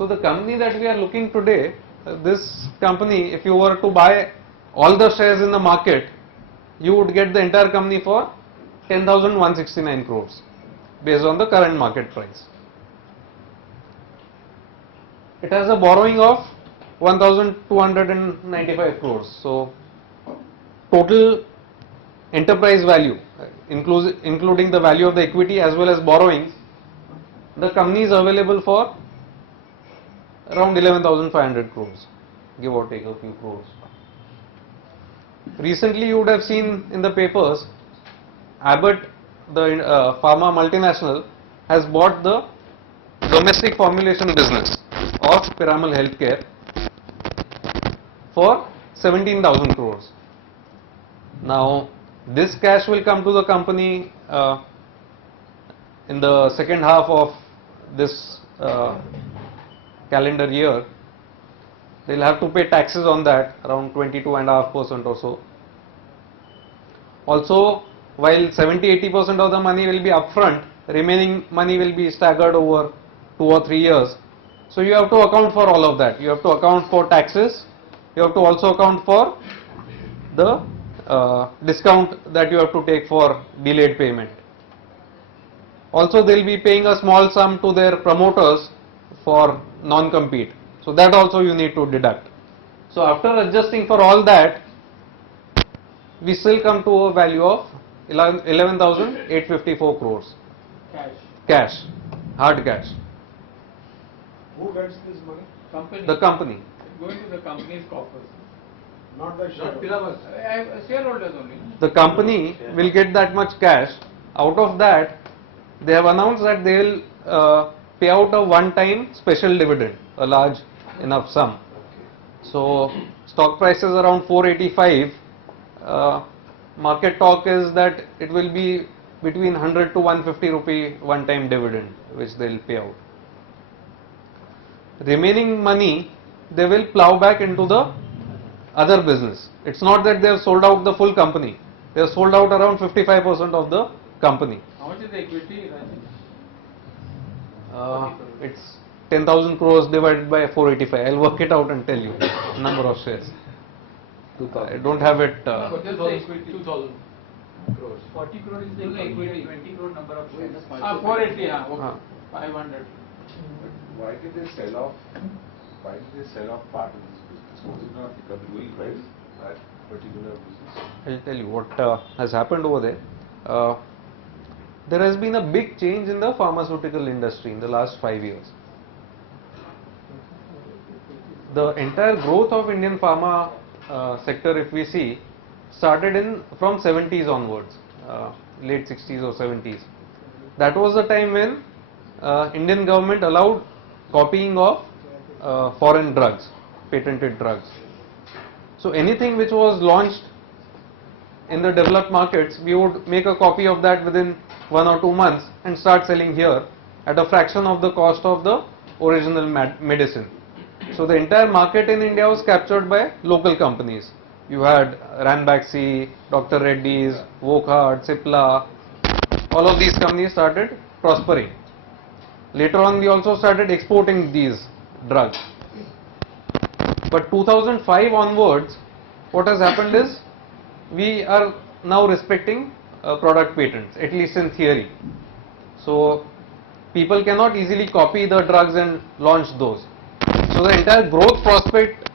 So the company that we are looking today, this company, if you were to buy all the shares in the market, you would get the entire company for 10,169 crores based on the current market price. It has a borrowing of 1,295 crores. So total enterprise value, including the value of the equity as well as borrowings, the company is available for around 11,500 crores, give or take a few crores. Recently you would have seen in the papers, Abbott, the pharma multinational, has bought the domestic formulation business of Piramal Healthcare for 17,000 crores. Now this cash will come to the company in the second half of this calendar year. They will have to pay taxes on that, around 22.5% or so. Also, while 70-80% of the money will be upfront, remaining money will be staggered over 2 or 3 years. So you have to account for all of that. You have to account for taxes. You have to also account for the discount that you have to take for delayed payment. Also, they will be paying a small sum to their promoters for non-compete. So that also you need to deduct. So after adjusting for all that, we still come to a value of 11,854 crores. Cash. Hard cash. Who gets this money? Company. The company. Going to the company's coffers. Not the shareholders. Shareholders only. The company will get that much cash. Out of that, they have announced that they will pay out a one-time special dividend, a large enough sum. So stock price is around 485. Market talk is that it will be between 100 to 150 rupee one-time dividend which they will pay out. Remaining money they will plow back into the other business. It's not that they have sold out the full company. They have sold out around 55% of the company. How much is the equity? It's 10,000 crores divided by 485. I'll work it out and tell you number of shares. I don't have it. 2,000 crores. 40 crores is the equity. 20 crore number of shares. 480. Okay. 500. Why did they sell off? Why did they sell off part of this business? Was it not doing well, that particular business? I'll tell you what has happened over there. There has been a big change in the pharmaceutical industry in the last 5 years. The entire growth of Indian pharma sector, if we see, started from 70s onwards, late 60s or 70s. That was the time when Indian government allowed copying of foreign drugs, patented drugs. So anything which was launched in the developed markets, we would make a copy of that within 1 or 2 months and start selling here at a fraction of the cost of the original medicine. So the entire market in India was captured by local companies. You had Ranbaxy, Dr. Reddy's, Wockhardt, Cipla. All of these companies started prospering. Later on, we also started exporting these drugs. But 2005 onwards, what has happened is we are now respecting product patents, at least in theory. So people cannot easily copy the drugs and launch those. So the entire growth prospect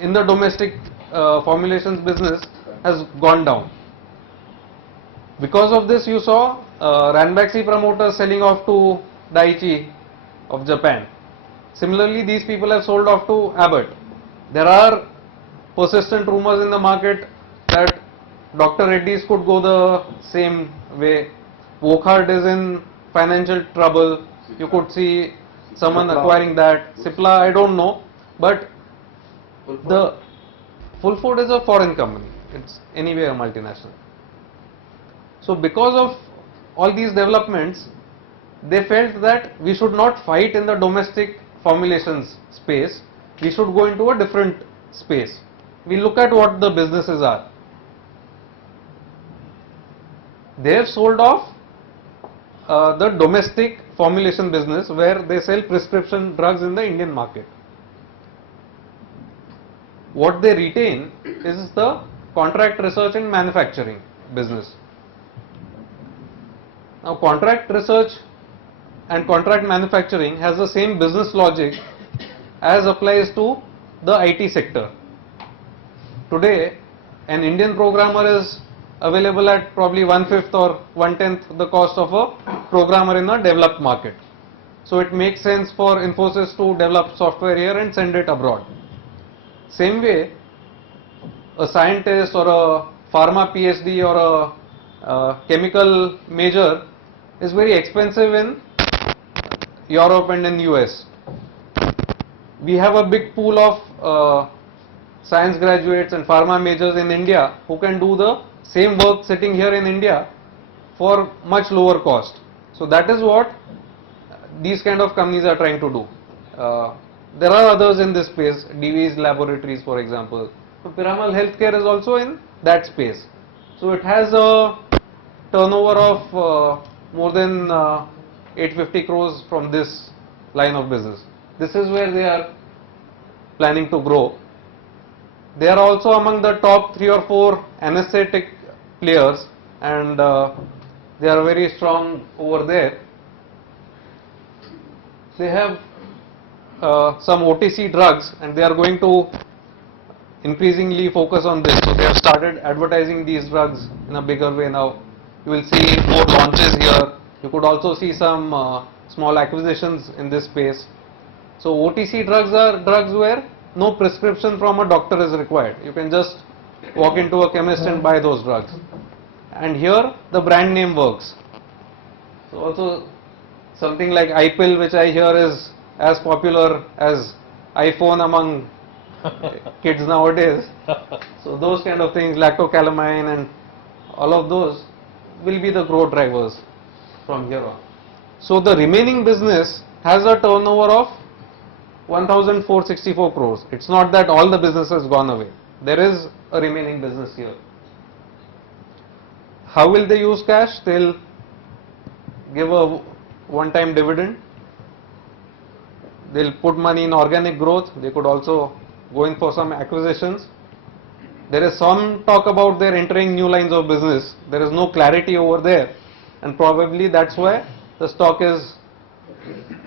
in the domestic formulations business has gone down. Because of this, you saw Ranbaxy promoters selling off to Daiichi of Japan. Similarly, these people have sold off to Abbott. There are persistent rumors in the market that Dr. Reddy's could go the same way. Wockhardt is in financial trouble. You could see someone acquiring that. Cipla, I don't know, but the Full Ford is a foreign company. It's anyway a multinational. So because of all these developments, they felt that we should not fight in the domestic formulations space. We should go into a different space. We look at what the businesses are. They have sold off the domestic formulation business where they sell prescription drugs in the Indian market. What they retain is the contract research and manufacturing business. Now, contract research and contract manufacturing has the same business logic as applies to the IT sector. Today, an Indian programmer is available at probably 1/5 or 1/10 the cost of a programmer in a developed market. So it makes sense for Infosys to develop software here and send it abroad. Same way, a scientist or a pharma PhD or a chemical major is very expensive in Europe and in US. We have a big pool of science graduates and pharma majors in India who can do the same work sitting here in India for much lower cost. So that is what these kind of companies are trying to do. There are others in this space, Divi's Laboratories for example. So Piramal Healthcare is also in that space. So it has a turnover of more than 850 crores from this line of business. This is where they are planning to grow. They are also among the top 3 or 4 anesthetic players, and they are very strong over there. They have some OTC drugs and they are going to increasingly focus on this. So they have started advertising these drugs in a bigger way now. You will see more launches here. You could also see some small acquisitions in this space. So OTC drugs are drugs where no prescription from a doctor is required. You can just walk into a chemist and buy those drugs. And here the brand name works. So also something like iPill, which I hear is as popular as iPhone among kids nowadays. So those kind of things, lactocalamine and all of those will be the growth drivers from here on. So the remaining business has a turnover of 1,464 crores. It's not that all the business has gone away. There is a remaining business here. How will they use cash? They'll give a one-time dividend. They'll put money in organic growth. They could also go in for some acquisitions. There is some talk about their entering new lines of business. There is no clarity over there, and probably that's why the stock is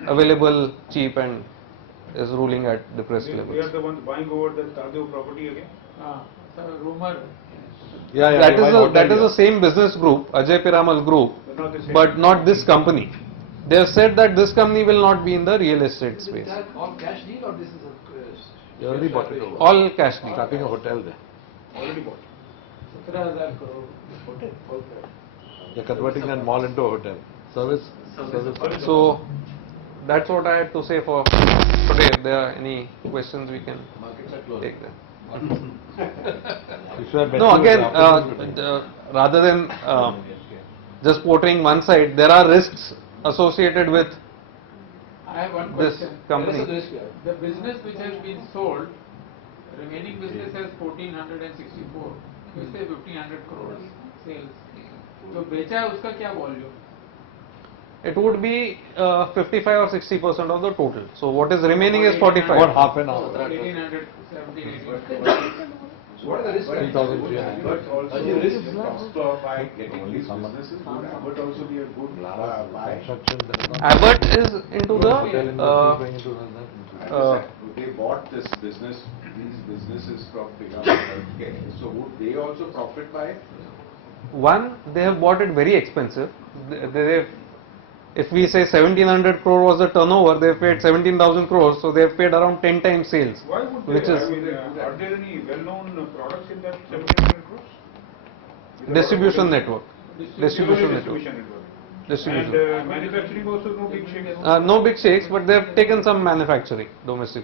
available cheap and is ruling at depressed levels. We are the ones buying over the Tardeo property again. So rumor. That is the same business group, Ajay Piramal Group, but not this company. They have said that this company will not be in the real estate space. Is that all cash deal or this is a You already bought it over. All cash deal. Starting a hotel there. Already bought. 17,000 crore. They're converting that mall into a hotel. Service. So that's what I had to say for today. If there are any questions, we can take them. No, again, rather than just portraying one side, there are risks associated with I have one this question. company. The business which has been sold, remaining business has 1,464. You say 1,500 crores sales. तो बेचा है उसका क्या volume? It would be 55 or 60% of the total. So what is remaining is 45. What half an hour? 1,800, 1,780. what are the risks? 3,300. But also cost by getting these businesses, would Abbott also be a good buy? Abbott is into the They bought this business, these businesses from Cigar-butt. So would they also profit by it? one, they have bought it very expensive. If we say 1,700 crore was the turnover, they have paid 17,000 crores, so they have paid around 10 times sales. Why would Which they? is I mean, are there any well-known products in that 1,700 crores? distribution network. Distribution Distribution network. network. Distribution. And manufacturing also no big shakes. No big shakes, but they have taken some manufacturing domestic.